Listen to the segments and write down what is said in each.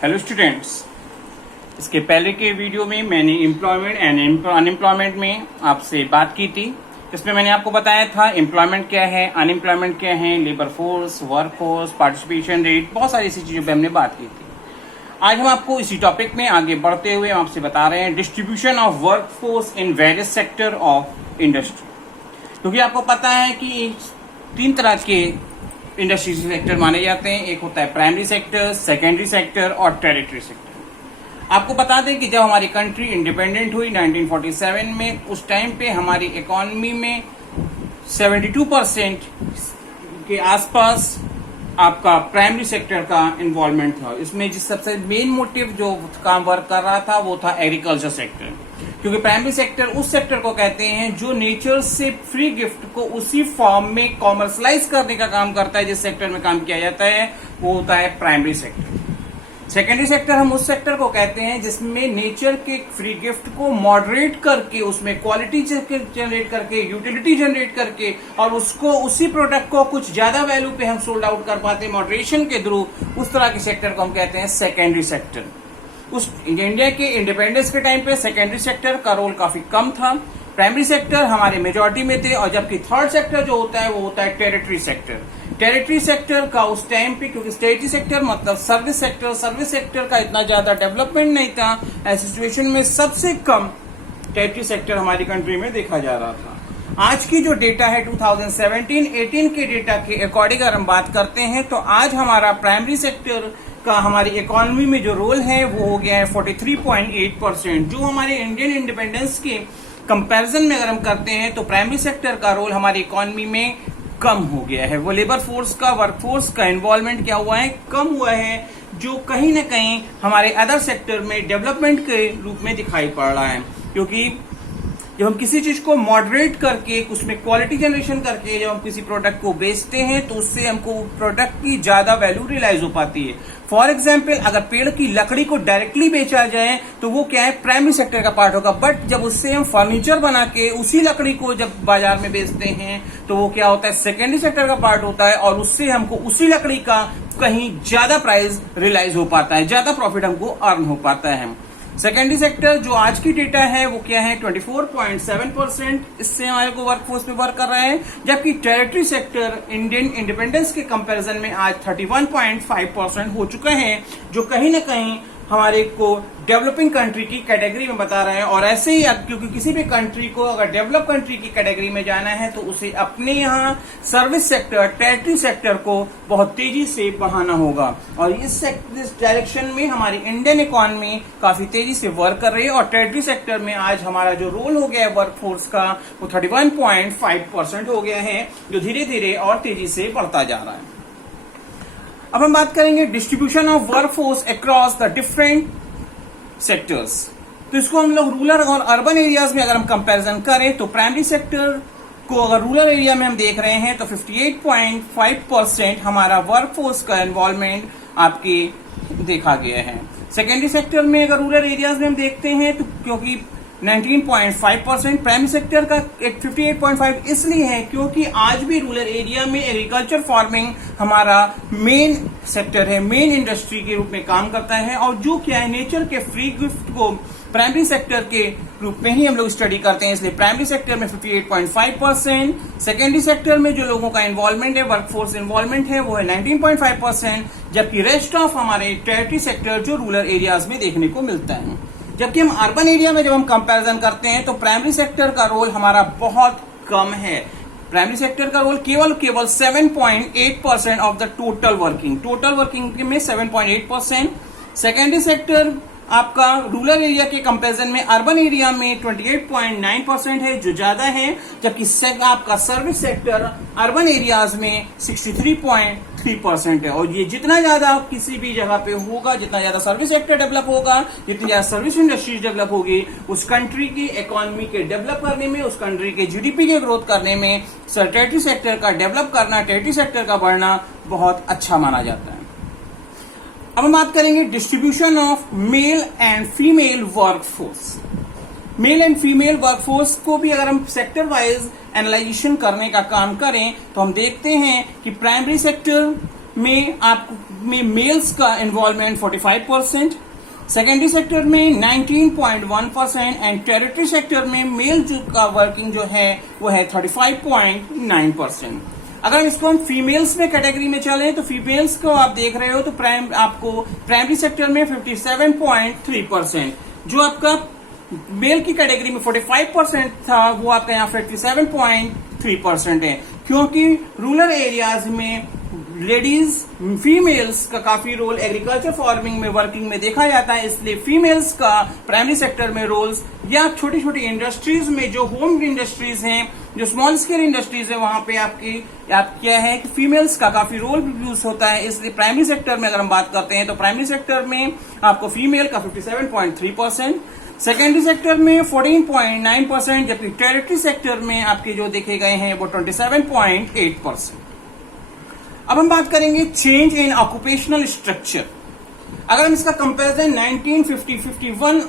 Hello students, इसके पहले के वीडियो में मैंने एम्प्लॉयमेंट एंड अनएम्प्लॉयमेंट में आपसे बात की थी। इसमें मैंने आपको बताया था एम्प्लॉयमेंट क्या है, अनएम्प्लॉयमेंट क्या है, labour force, work force, participation rate, बहुत सारी ऐसी चीजों पे हमने बात की थी। आज हम आपको इसी टॉपिक में आगे बढ़ते हुए हम आपसे बता रहे हैं distribution of work force in various sector of industry. क्योंकि आपको पता है कि 3 तरह के इंडस्ट्री सेक्टर माने जाते हैं। एक होता है प्राइमरी सेक्टर, सेकेंडरी सेक्टर और टेरिटरी सेक्टर। आपको बता दें कि जब हमारी कंट्री इंडिपेंडेंट हुई 1947 में, उस टाइम पे हमारी इकोनॉमी में 72% के आसपास आपका प्राइमरी सेक्टर का इन्वॉल्वमेंट था। इसमें जिस सबसे मेन मोटिव जो काम वर्क कर रहा था वो था एग्रीकल्चर सेक्टर। क्योंकि प्राइमरी सेक्टर उस सेक्टर को कहते हैं जो नेचर से फ्री गिफ्ट को उसी फॉर्म में कॉमर्शलाइज करने का काम करता है। जिस सेक्टर में काम किया जाता है वो होता है प्राइमरी सेक्टर। सेकेंडरी सेक्टर हम उस सेक्टर को कहते हैं जिसमें नेचर के फ्री गिफ्ट को मॉडरेट करके, उसमें क्वालिटी जनरेट करके, यूटिलिटी जनरेट करके और उसको उसी प्रोडक्ट को कुछ ज्यादा वैल्यू पे हम सोल्ड आउट कर पाते हैं मॉडरेशन के थ्रू। उस तरह के सेक्टर को हम कहते हैं सेकेंडरी सेक्टर। उस इंडिया के इंडिपेंडेंस के टाइम पे सेकेंडरी सेक्टर का रोल काफी कम था। प्राइमरी सेक्टर हमारे मेजॉरिटी में थे, और जबकि थर्ड सेक्टर जो होता है वो होता है टेरिटरी सेक्टर। टेरिटरी सेक्टर का उस टाइम पे, क्योंकि टेरिटरी सेक्टर मतलब सर्विस सेक्टर का इतना ज्यादा डेवलपमेंट नहीं था, ऐसी सिचुएशन में सबसे कम टेरिटरी सेक्टर हमारी कंट्री में देखा जा रहा था। आज की जो डेटा है 2017-18 के डेटा के अकॉर्डिंग अगर हम बात करते हैं तो आज हमारा प्राइमरी सेक्टर का हमारी इकोनॉमी में जो रोल है वो हो गया है 43.8%। जो हमारे इंडियन इंडिपेंडेंस के कंपैरिजन में अगर हम करते हैं तो प्राइमरी सेक्टर का रोल हमारी इकोनॉमी में कम हो गया है। वो लेबर फोर्स का, वर्क फोर्स का इन्वॉल्वमेंट क्या हुआ है, कम हुआ है, जो कहीं ना कहीं हमारे अदर सेक्टर में डेवलपमेंट के रूप में दिखाई पड़ रहा है। क्योंकि जब हम किसी चीज को मॉडरेट करके, उसमें क्वालिटी जनरेशन करके जब हम किसी प्रोडक्ट को बेचते हैं तो उससे हमको प्रोडक्ट की ज्यादा वैल्यू रियलाइज हो पाती है। फॉर एग्जाम्पल, अगर पेड़ की लकड़ी को डायरेक्टली बेचा जाए तो वो क्या है, प्राइमरी सेक्टर का पार्ट होगा। बट जब उससे हम फर्नीचर बना के उसी लकड़ी को जब बाजार में बेचते हैं तो वो क्या होता है, सेकेंडरी सेक्टर का पार्ट होता है, और उससे हमको उसी लकड़ी का कहीं ज्यादा प्राइस रियलाइज हो पाता है, ज्यादा प्रॉफिट हमको अर्न हो पाता है। सेकेंडरी सेक्टर जो आज की डेटा है वो क्या है, 24.7%। इससे हमारे को वर्कफोर्स में वर्क कर रहे हैं। जबकि टेरिटरी सेक्टर इंडियन इंडिपेंडेंस के कंपैरिजन में आज 31.5% हो चुका है, जो कहीं ना कहीं हमारे को डेवलपिंग कंट्री की कैटेगरी में बता रहे हैं। और ऐसे ही क्योंकि किसी भी कंट्री को अगर डेवलप कंट्री की कैटेगरी में जाना है तो उसे अपने यहाँ सर्विस सेक्टर, टेरिटरी सेक्टर को बहुत तेजी से बढ़ाना होगा। और इस डायरेक्शन में हमारी इंडियन इकोनॉमी काफी तेजी से वर्क कर रही है। और टेरिटरी सेक्टर में आज हमारा जो रोल हो गया है वर्कफोर्स का वो 31.5% हो गया है, जो धीरे धीरे और तेजी से बढ़ता जा रहा है। अब हम बात करेंगे distribution of workforce across the different sectors. तो इसको हम लोग रूरल और अर्बन एरियाज में अगर हम कंपैरिजन करें तो प्राइमरी सेक्टर को अगर रूरल एरिया में हम देख रहे हैं तो 58.5% हमारा वर्कफोर्स का इन्वॉल्वमेंट आपके देखा गया है। सेकेंडरी सेक्टर में अगर रूरल एरियाज में हम देखते हैं तो क्योंकि 19.5%, प्राइमरी सेक्टर का 58.5 इसलिए है क्योंकि आज भी रूरल एरिया में एग्रीकल्चर फार्मिंग हमारा मेन सेक्टर है, मेन इंडस्ट्री के रूप में काम करता है। और जो क्या है, नेचर के फ्री गिफ्ट को प्राइमरी सेक्टर के रूप में ही हम लोग स्टडी करते हैं, इसलिए प्राइमरी सेक्टर में 58.5%। सेकेंडरी सेक्टर में जो लोगों का इन्वॉल्वमेंट है, वर्कफोर्स इन्वॉल्वमेंट है, वो है 19.5%। जबकि रेस्ट ऑफ हमारे टेरिटरी सेक्टर जो रूरल एरियाज में देखने को मिलता है। जबकि हम अर्बन एरिया में जब हम कंपैरिजन करते हैं तो प्राइमरी सेक्टर का रोल हमारा बहुत कम है। प्राइमरी सेक्टर का रोल केवल 7.8% ऑफ द टोटल वर्किंग में 7.8%। सेकेंडरी सेक्टर आपका रूरल एरिया के कंपैरिजन में अर्बन एरिया में 28.9% है, जो ज्यादा है। जबकि आपका सर्विस सेक्टर अर्बन एरियाज में 63.3% है। और ये जितना ज्यादा किसी भी जगह पे होगा, जितना ज्यादा सर्विस सेक्टर डेवलप होगा, जितनी ज्यादा सर्विस इंडस्ट्री डेवलप होगी, उस कंट्री की इकोनॉमी के डेवलप करने में, उस कंट्री के जीडीपी के ग्रोथ करने में टेरिटरी सेक्टर का डेवलप करना, टेरिटरी सेक्टर का बढ़ना बहुत अच्छा माना जाता है। अब हम बात करेंगे distribution of male and female workforce. Male and female workforce को भी अगर हम सेक्टर वाइज एनालाइजेशन करने का काम करें तो हम देखते हैं कि प्राइमरी सेक्टर में आप में मेल्स का इन्वॉल्वमेंट 45%, सेकेंडरी सेक्टर में 19.1% एंड टेरिटरी सेक्टर में मेल जो का वर्किंग जो है वो है 35.9%। अगर इसको हम फीमेल्स में कैटेगरी में चलें तो फीमेल्स को आप देख रहे हो तो आपको प्राइमरी सेक्टर में 57.3%, जो आपका मेल की कैटेगरी में 45% था वो आपका यहाँ 57.3% है, क्योंकि रूरल एरियाज में लेडीज फीमेल्स का काफी रोल एग्रीकल्चर फार्मिंग में वर्किंग में देखा जाता है, इसलिए फीमेल्स का प्राइमरी सेक्टर में रोल्स या छोटी छोटी इंडस्ट्रीज में जो होम इंडस्ट्रीज हैं, जो स्मॉल स्केल इंडस्ट्रीज है, वहां पे आप क्या है कि फीमेल्स का काफी रोल यूज होता है। इसलिए प्राइमरी सेक्टर में अगर हम बात करते हैं तो प्राइमरी सेक्टर में आपको फीमेल का 57.3%, सेकेंडरी सेक्टर में 14.9%, जबकि टेरिटरी सेक्टर में आपके जो देखे गए हैं वो 27.8%। अब हम बात करेंगे चेंज इन ऑक्यूपेशनल स्ट्रक्चर। अगर हम इसका कंपैरिजन 1950-51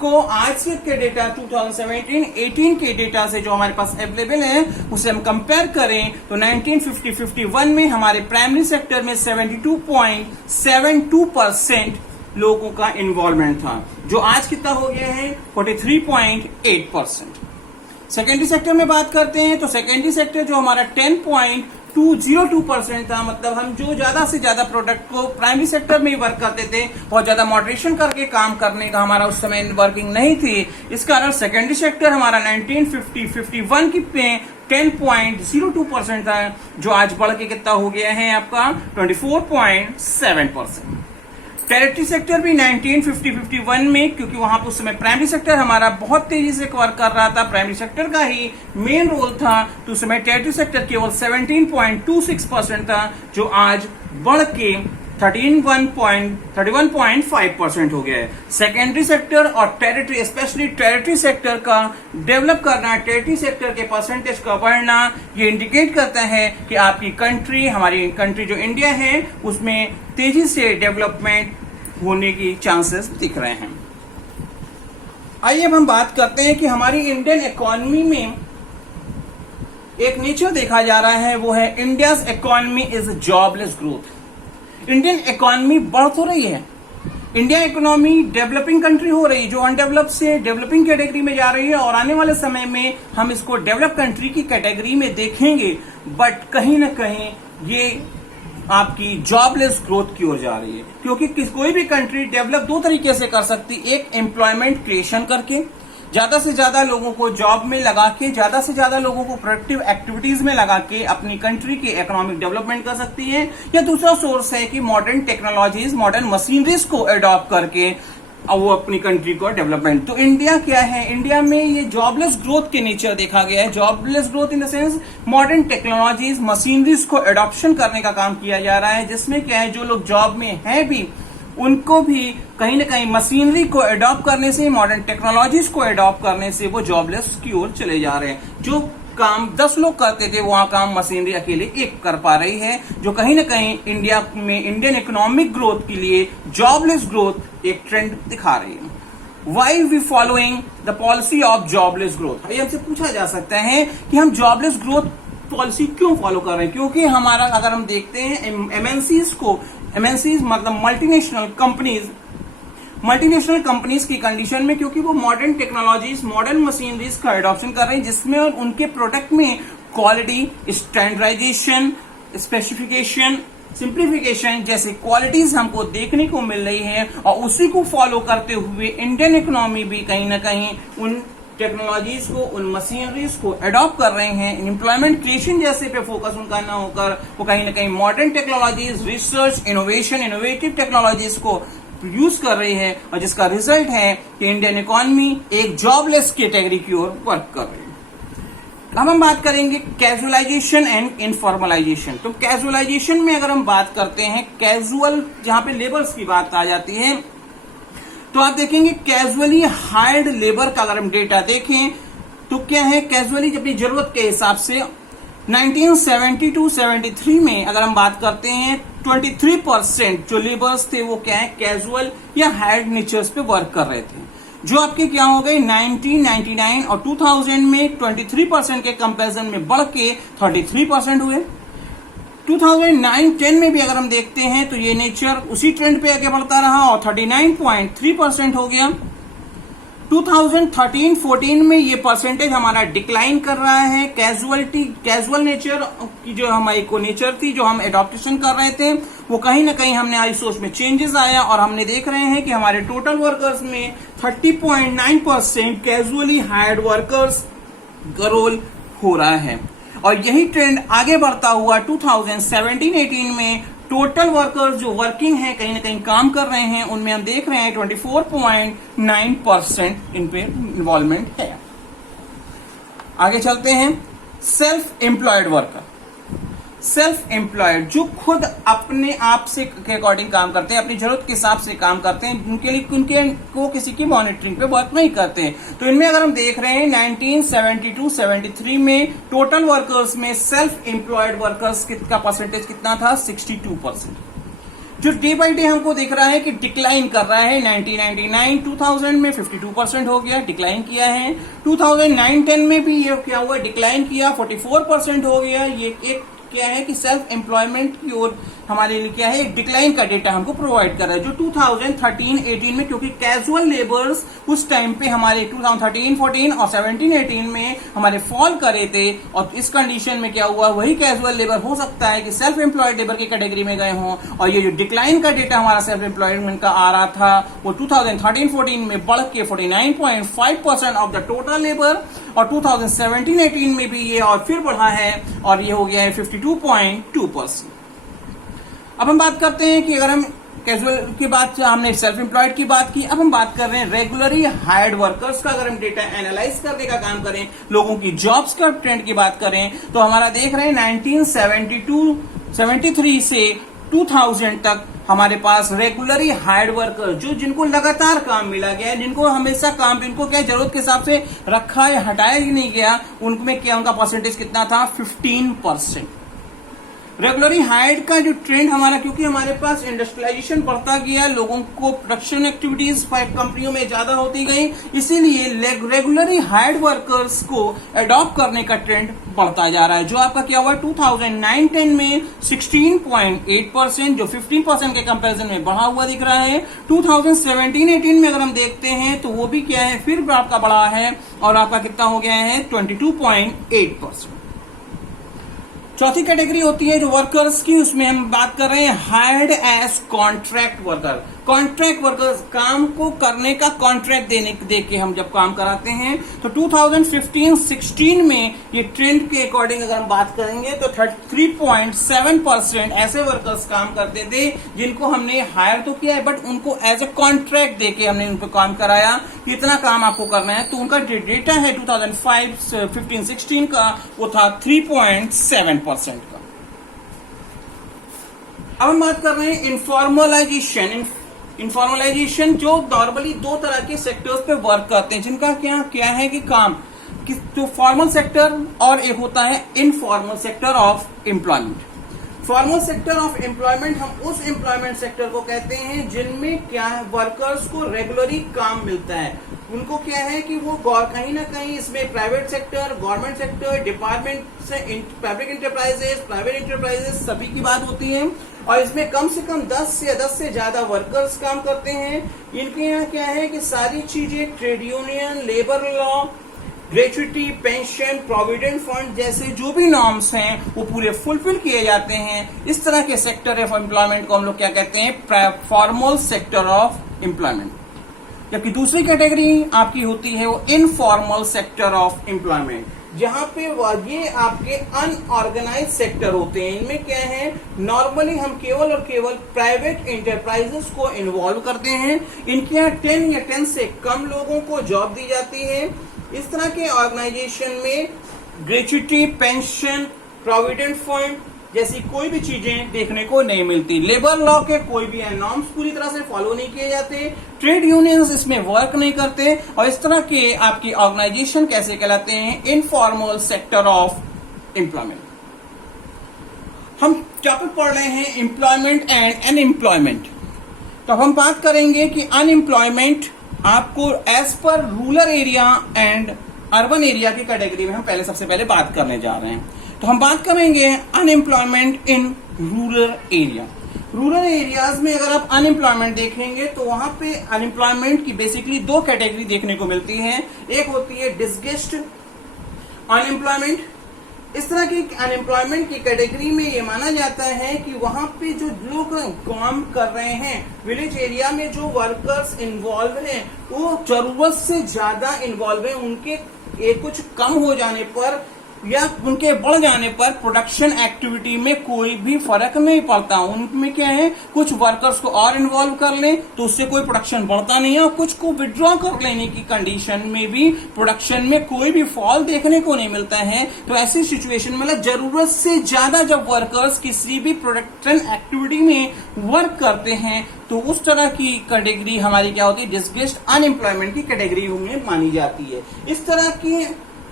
को आज के डेटा 2017-18 के डेटा से जो हमारे पास अवेलेबल है उसे हम कंपेयर करें तो 1950-51 में हमारे प्राइमरी सेक्टर में 72.72% लोगों का इन्वॉल्वमेंट था, जो आज कितना हो गया है 43.8%। सेकेंडरी सेक्टर में बात करते हैं तो सेकेंडरी सेक्टर जो हमारा 10.202% था, मतलब हम जो ज्यादा से ज्यादा प्रोडक्ट को प्राइमरी सेक्टर में ही वर्क करते थे, बहुत ज्यादा मॉडरेशन करके काम करने का हमारा उस समय वर्किंग नहीं थी। इस कारण सेकेंडरी सेक्टर हमारा 1950-51 की पे 10.02% था, जो आज बढ़ के कितना हो गया है आपका 24.7%। टेरिटरी सेक्टर भी 1950-51 में, क्योंकि वहां पर उस समय प्राइमरी सेक्टर हमारा बहुत तेजी से वर्क कर रहा था, प्राइमरी सेक्टर का ही मेन रोल था, तो उस समय टेरिटरी सेक्टर केवल 17.26% था, जो आज बढ़ के 31.5% हो गया है। सेकेंडरी सेक्टर और टेरिटरी, स्पेशली टेरिटरी सेक्टर का डेवलप करना, टेरिटरी सेक्टर के परसेंटेज का बढ़ना, ये इंडिकेट करता है कि आपकी कंट्री, हमारी कंट्री जो इंडिया है, उसमें तेजी से डेवलपमेंट होने की चांसेस दिख रहे हैं। आइए अब हम बात करते हैं कि हमारी इंडियन इकोनॉमी में एक नेचर देखा जा रहा है, वो है India's economy is jobless growth. Indian economy बढ़ तो रही है, इंडिया इकोनॉमी डेवलपिंग कंट्री हो रही है, जो अनडेवलप से डेवलपिंग कैटेगरी में जा रही है, और आने वाले समय में हम इसको डेवलप कंट्री की कैटेगरी में देखेंगे, बट कहीं ना कहीं ये आपकी जॉबलेस ग्रोथ की ओर जा रही है, क्योंकि कोई भी कंट्री डेवलप दो तरीके से कर सकती, एक एम्प्लॉयमेंट क्रिएशन करके, ज्यादा से ज्यादा लोगों को जॉब में लगा के, ज्यादा से ज्यादा लोगों को प्रोडक्टिव एक्टिविटीज में लगा के अपनी कंट्री की इकोनॉमिक डेवलपमेंट कर सकती है, या दूसरा सोर्स है कि मॉडर्न टेक्नोलॉजीज, मॉडर्न मशीनरीज को अडॉप्ट करके वो अपनी कंट्री को डेवलपमेंट। तो इंडिया क्या है, इंडिया में ये जॉबलेस ग्रोथ के नेचर देखा गया है। Jobless growth in the sense modern technologies, machineries को अडॉप्शन करने का काम किया जा रहा है, जिसमें क्या है जो लोग जॉब में है भी उनको भी कहीं ना कहीं मशीनरी को अडॉप्ट करने से, मॉडर्न टेक्नोलॉजीज को अडॉप्ट करने से वो जॉबलेस की ओर चले जा रहे हैं। जो काम 10 लोग करते थे वहां काम मशीनरी अकेले एक कर पा रही है, जो कहीं ना कहीं इंडिया में इंडियन इकोनॉमिक ग्रोथ के लिए जॉबलेस ग्रोथ एक ट्रेंड दिखा रही है। Why we following the policy of jobless growth, ये हमसे पूछा जा सकता है कि हम जॉबलेस ग्रोथ पॉलिसी क्यों फॉलो कर रहे हैं, क्योंकि हमारा अगर हम देखते हैं एमएनसीज मतलब मल्टीनेशनल कंपनीज की कंडीशन में, क्योंकि वो मॉडर्न टेक्नोलॉजीज, मॉडर्न मशीनरीज का एडॉप्शन कर रहे हैं, जिसमें उनके प्रोडक्ट में क्वालिटी, स्टैंडर्डाइजेशन, स्पेसिफिकेशन, सिंप्लीफिकेशन जैसी क्वालिटीज हमको देखने को मिल रही है, और उसी को फॉलो करते हुए इंडियन इकोनॉमी भी कहीं ना कहीं उन टेक्नोलॉजीज को, उन मशीनरीज को अडॉप्ट कर रहे हैं। एम्प्लॉयमेंट क्रिएशन जैसे पे फोकस उनका ना होकर वो कहीं ना कहीं modern technologies, research, innovation, innovative technologies को यूज कर रही है, और जिसका रिजल्ट है कि इंडियन इकोनॉमी एक जॉबलेस कैटेगरी की ओर वर्क कर रही है। अब हम बात करेंगे कैजुअलाइजेशन एंड इनफॉर्मलाइजेशन। तो कैजुअलाइजेशन में अगर हम बात करते हैं, कैजुअल जहां पे लेबर्स की बात आ जाती है, तो आप देखेंगे कैजुअली हायर्ड लेबर का अगर हम डेटा देखें तो क्या है, कैजुअली अपनी जरूरत के हिसाब से 1972-73 में अगर हम बात करते हैं 23% जो लेबर्स थे वो क्या है, कैजुअल या हायर्ड नेचर्स पे वर्क कर रहे थे, जो आपके क्या हो गए 1999 और 2000 में 23% के कंपैरिजन में बढ़ के 33% हुए। 2009-10 में भी अगर हम देखते हैं तो ये नेचर उसी ट्रेंड पे आगे बढ़ता रहा और 39.3% हो गया। 2013-14 में ये परसेंटेज हमारा डिक्लाइन कर रहा है। कैजुअल नेचर की जो हमारी को नेचर थी, जो हम एडॉप्टेशन कर रहे थे, वो कहीं ना कहीं हमने आई सोच में चेंजेस आया और हमने देख रहे हैं कि हमारे टोटल वर्कर्स में 30.9% कैजुअली हायर्ड वर्कर्स का रोल हो रहा है। और यही ट्रेंड आगे बढ़ता हुआ 2017-18 में टोटल वर्कर्स जो वर्किंग है, कहीं ना कहीं काम कर रहे हैं, उनमें हम देख रहे हैं 24.9% इन पे इन्वॉल्वमेंट है। आगे चलते हैं। Self employed worker, self employed जो खुद अपने आप से के अकॉर्डिंग काम करते हैं, अपनी जरूरत के हिसाब से काम करते हैं, उनके लिए उनके को किसी की मॉनिटरिंग पे वर्क नहीं करते हैं। तो इनमें अगर हम देख रहे हैं 1972-73 में टोटल वर्कर्स में सेल्फ एम्प्लॉयड वर्कर्स का परसेंटेज कितना था? 62%, जो डे बाई डे हमको दिख रहा है कि डिक्लाइन कर रहा है। 1999-2000 में 52% हो गया, डिक्लाइन किया है। 2009-10 में भी ये क्या हुआ? डिक्लाइन किया, 44% हो गया। ये एक क्या है कि सेल्फ एम्प्लॉयमेंट की ओर हमारे लिए क्या है, एक डिक्लाइन का डेटा हमको प्रोवाइड कर रहा है। जो 2013-18 में, क्योंकि कैजुअल लेबर्स उस टाइम पे हमारे 2013-14 और 17-18 में हमारे फॉल करे थे, और इस कंडीशन में क्या हुआ, वही कैजुअल लेबर हो सकता है कि सेल्फ एम्प्लॉयड लेबर की कैटेगरी में गए हों, और ये जो डिक्लाइन का डेटा हमारा सेल्फ एम्प्लॉयमेंट का आ रहा था वो 2013-14 में बढ़ के 49.5% ऑफ द टोटल लेबर, और 2017-18 में भी ये और फिर बढ़ा है और ये हो गया है 52.2%। अब हम बात करते हैं कि अगर हम कैजुअल की बात, हमने सेल्फ एम्प्लॉयड की बात की, अब हम बात कर रहे हैं रेगुलरली हायर्ड वर्कर्स का। अगर हम डेटा एनालाइज करने का काम करें, लोगों की जॉब्स का ट्रेंड की बात करें, तो हमारा देख रहे हैं 1973 से 2000 तक हमारे पास रेगुलरली हायर्ड वर्कर, जो जिनको लगातार काम मिला गया है, जिनको हमेशा काम, जिनको क्या जरूरत के हिसाब से रखा या हटाया ही नहीं गया, उनमें क्या उनका परसेंटेज कितना था? 15%। रेगुलरली हायर्ड का जो ट्रेंड हमारा, क्योंकि हमारे पास इंडस्ट्रियलाइजेशन बढ़ता गया, लोगों को प्रोडक्शन एक्टिविटीज कंपनियों में ज्यादा होती गई, इसीलिए रेगुलरली हायर्ड वर्कर्स को अडॉप्ट करने का ट्रेंड बढ़ता जा रहा है। जो आपका क्या हुआ 2009-10 में 16.8%, जो 15% के कंपैरिजन में बढ़ा हुआ दिख रहा है। 2017-18 में अगर हम देखते हैं तो वो भी क्या है, फिर आपका बढ़ा है और आपका कितना हो गया है? 22.8%। चौथी कैटेगरी होती है जो वर्कर्स की, उसमें हम बात कर रहे हैं hired as contract worker. Contract workers, काम को करने का कॉन्ट्रैक्ट दे के हम जब काम कराते हैं, तो 2015-16 में ये ट्रेंड के अकॉर्डिंग अगर हम बात करेंगे तो 33.7% ऐसे वर्कर्स काम करते थे जिनको हमने हायर तो किया है, बट उनको एज ए कॉन्ट्रैक्ट देके हमने उनको काम कराया कि इतना काम आपको करना है। तो उनका जो डेटा है 2015-16 का, वो था 3.7% का। अब हम बात कर रहे हैं इनफॉर्मलाइजेशन। इनफॉर्मलाइजेशन जो नॉर्मली दो तरह के सेक्टर्स पे वर्क करते हैं, जिनका क्या है कि काम कि जो फॉर्मल सेक्टर और एक होता है informal sector of employment. Formal sector of employment, हम उस एम्प्लॉयमेंट सेक्टर को कहते हैं जिनमें क्या है, वर्कर्स को रेगुलरली काम मिलता है। उनको क्या है कि वो कहीं ना कहीं इसमें private sector, government sector, department से पब्लिक इंटरप्राइजेस, प्राइवेट इंटरप्राइजेस, सभी की बात होती है, और इसमें कम से कम 10 से ज्यादा वर्कर्स काम करते हैं। इनके यहाँ क्या है कि सारी चीजें, trade union, labour law, gratuity, pension, provident fund जैसे जो भी नॉर्म्स हैं वो पूरे फुलफिल किए जाते हैं। इस तरह के सेक्टर ऑफ एम्प्लॉयमेंट को हम लोग क्या कहते हैं? Formal sector of employment. जबकि दूसरी कैटेगरी आपकी होती है वो इनफॉर्मल सेक्टर ऑफ एम्प्लॉयमेंट, जहां पे ये आपके अनऑर्गेनाइज सेक्टर होते हैं। इनमें क्या है, नॉर्मली हम केवल और केवल प्राइवेट इंटरप्राइजेस को इन्वॉल्व करते हैं। इनके यहाँ 10 या 10 से कम लोगों को जॉब दी जाती है। इस तरह के ऑर्गेनाइजेशन में ग्रेच्युटी, पेंशन, प्रोविडेंट फंड जैसी कोई भी चीजें देखने को नहीं मिलती। लेबर लॉ के कोई भी नॉर्म्स पूरी तरह से फॉलो नहीं किए जाते। ट्रेड यूनियंस इसमें वर्क नहीं करते। और इस तरह के आपकी ऑर्गेनाइजेशन कैसे कहलाते हैं? Informal sector of employment. हम टॉपिक पढ़ रहे हैं एम्प्लॉयमेंट एंड अनएम्प्लॉयमेंट। तो हम बात करेंगे कि अनएम्प्लॉयमेंट आपको as per rural area and urban area की कैटेगरी में हम सबसे पहले बात करने जा रहे हैं। तो हम बात करेंगे unemployment in rural area. Rural areas में अगर आप अनएम्प्लॉयमेंट देखेंगे तो वहां पे अनएम्प्लॉयमेंट की बेसिकली दो कैटेगरी देखने को मिलती है। एक होती है डिसगेस्ड अनएम्प्लॉयमेंट। इस तरह की अनएम्प्लॉयमेंट की कैटेगरी में ये माना जाता है कि वहां पे जो लोग काम कर रहे हैं, विलेज एरिया में जो वर्कर्स इन्वॉल्व हैं वो जरूरत से ज्यादा इन्वॉल्व है। उनके कुछ कम हो जाने पर या उनके बढ़ जाने पर प्रोडक्शन एक्टिविटी में कोई भी फर्क नहीं पड़ता। उनमें क्या है, कुछ वर्कर्स को और इन्वॉल्व कर लें तो उससे कोई प्रोडक्शन बढ़ता नहीं है, और कुछ को विड्रॉ कर लेने की कंडीशन में भी प्रोडक्शन में कोई भी फॉल देखने को नहीं मिलता है। तो ऐसी सिचुएशन में मतलब जरूरत से ज्यादा जब वर्कर्स किसी भी प्रोडक्शन एक्टिविटी में वर्क करते हैं तो उस तरह की कैटेगरी हमारी क्या होती है, डिसगेस्ड अनएम्प्लॉयमेंट की कैटेगरी में मानी जाती है। इस तरह की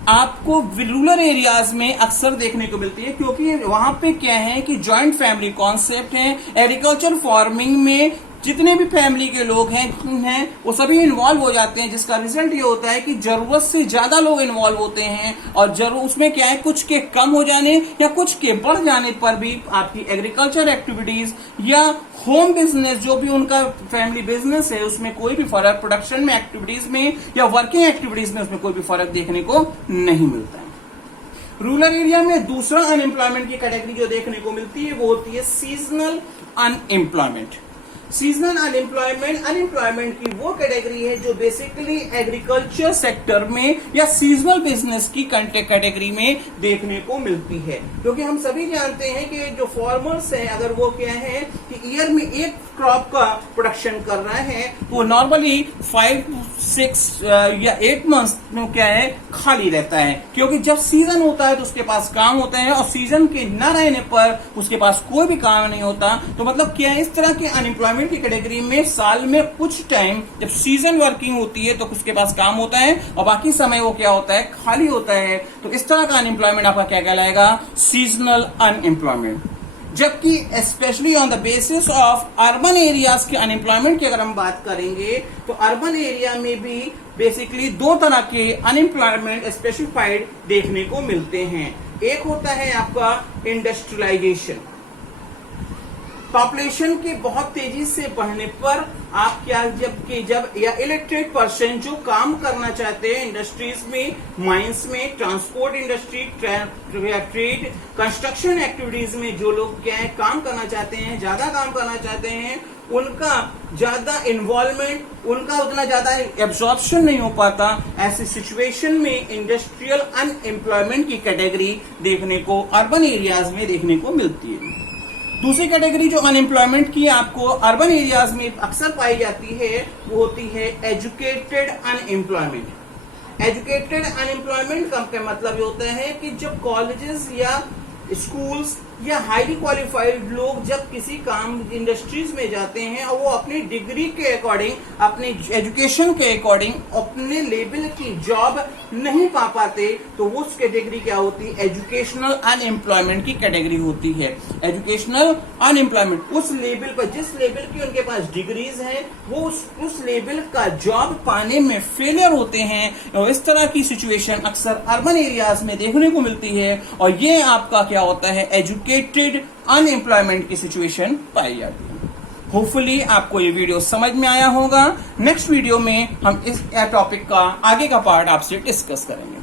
आपको रूरल एरियाज में अक्सर देखने को मिलती है, क्योंकि वहां पे क्या है कि जॉइंट फैमिली कॉन्सेप्ट है। एग्रीकल्चर फार्मिंग में जितने भी फैमिली के लोग हैं वो सभी इन्वॉल्व हो जाते हैं, जिसका रिजल्ट ये होता है कि जरूरत से ज्यादा लोग इन्वॉल्व होते हैं। और जरूर उसमें क्या है, कुछ के कम हो जाने या कुछ के बढ़ जाने पर भी आपकी एग्रीकल्चर एक्टिविटीज या होम बिजनेस जो भी उनका फैमिली बिजनेस है उसमें कोई भी फर्क, प्रोडक्शन में एक्टिविटीज में या वर्किंग एक्टिविटीज में उसमें कोई भी फर्क देखने को नहीं मिलता है। रूरल एरिया में दूसरा अनएम्प्लॉयमेंट की कैटेगरी जो देखने को मिलती है वो होती है सीजनल अनएम्प्लॉयमेंट। सीजनल अनएम्प्लॉयमेंट की वो कैटेगरी है जो बेसिकली एग्रीकल्चर सेक्टर में या सीजनल बिजनेस की कैटेगरी में देखने को मिलती है। क्योंकि हम सभी जानते हैं कि जो फार्मर्स हैं अगर वो क्या है कि ईयर में एक क्रॉप का प्रोडक्शन कर रहा है तो नॉर्मली 5-6 या 8 मंथ्स में क्या है खाली रहता है, क्योंकि जब सीजन होता है तो उसके पास काम होता है और सीजन के न रहने पर उसके पास कोई भी काम नहीं होता। तो मतलब क्या है, इस तरह के अनएम्प्लॉयमेंट की कैटेगरी में साल में कुछ टाइम जब सीजन वर्किंग होती है तो उसके पास काम होता है और बाकी समय वो क्या होता है, खाली होता है। तो इस तरह का अनएम्प्लॉयमेंट आपका क्या कहलाएगा, सीजनल अनएम्प्लॉयमेंट। जबकि specially on the basis of urban areas के अनएम्प्लॉयमेंट की अगर हम बात करेंगे तो अर्बन एरिया में भी बेसिकली दो तरह के अनएम्प्लॉयमेंट स्पेसिफाइड देखने को मिलते हैं। एक होता है आपका इंडस्ट्रियलाइजेशन। पॉपुलेशन के बहुत तेजी से बढ़ने पर आप क्या जब या इलेक्ट्रिक पर्सन जो काम करना चाहते हैं इंडस्ट्रीज में, माइंस में, transport industry, trade, construction activities में जो लोग क्या है काम करना चाहते हैं, ज्यादा काम करना चाहते हैं, उनका ज्यादा इन्वॉल्वमेंट, उनका उतना ज्यादा एब्जॉर्प्शन नहीं हो पाता। ऐसी सिचुएशन में इंडस्ट्रियल अनएम्प्लॉयमेंट की कैटेगरी देखने को अर्बन एरियाज में देखने को मिलती है। दूसरी कैटेगरी जो अनएम्प्लॉयमेंट की आपको अर्बन एरियाज में अक्सर पाई जाती है वो होती है एजुकेटेड अनएम्प्लॉयमेंट। एजुकेटेड अनएम्प्लॉयमेंट का मतलब ये होता है कि जब कॉलेजेस या स्कूल्स या हाईली क्वालिफाइड लोग जब किसी काम इंडस्ट्रीज में जाते हैं और वो अपनी डिग्री के अकॉर्डिंग, अपनी एजुकेशन के अकॉर्डिंग अपने लेवल की जॉब नहीं पा पाते तो वो उस कैटेगरी क्या होती है, एजुकेशनल अनएम्प्लॉयमेंट की कैटेगरी होती है। एजुकेशनल अनएम्प्लॉयमेंट उस लेवल पर जिस लेवल की उनके पास डिग्रीज हैं वो उस लेवल का जॉब पाने में फेलियर होते हैं। और इस तरह की सिचुएशन अक्सर अर्बन एरियाज में देखने को मिलती है और ये आपका क्या होता है, एजुकेटेड अनएम्प्लॉयमेंट की सिचुएशन पाई जाती है। होपफुली आपको ये वीडियो समझ में आया होगा। नेक्स्ट वीडियो में हम इस टॉपिक का आगे का पार्ट आपसे डिस्कस करेंगे।